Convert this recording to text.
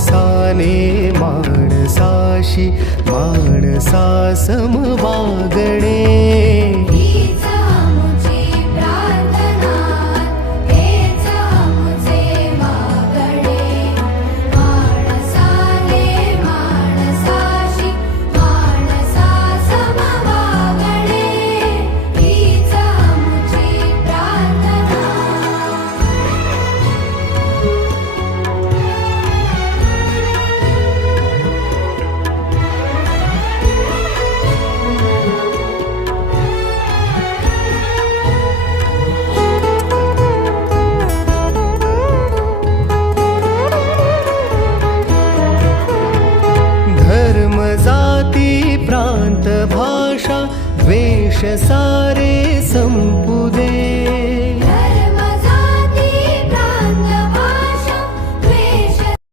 माणसाने माणसाशी माणसा सम वागणे. हीच आमुची प्रार्थना, हेच आमुचे मागणे. माणसाने माणसाशी माणसा सम वागणे. हीच आमुची प्रार्थना. धर्म जाती प्रांत भाषा द्वेष सारे संपू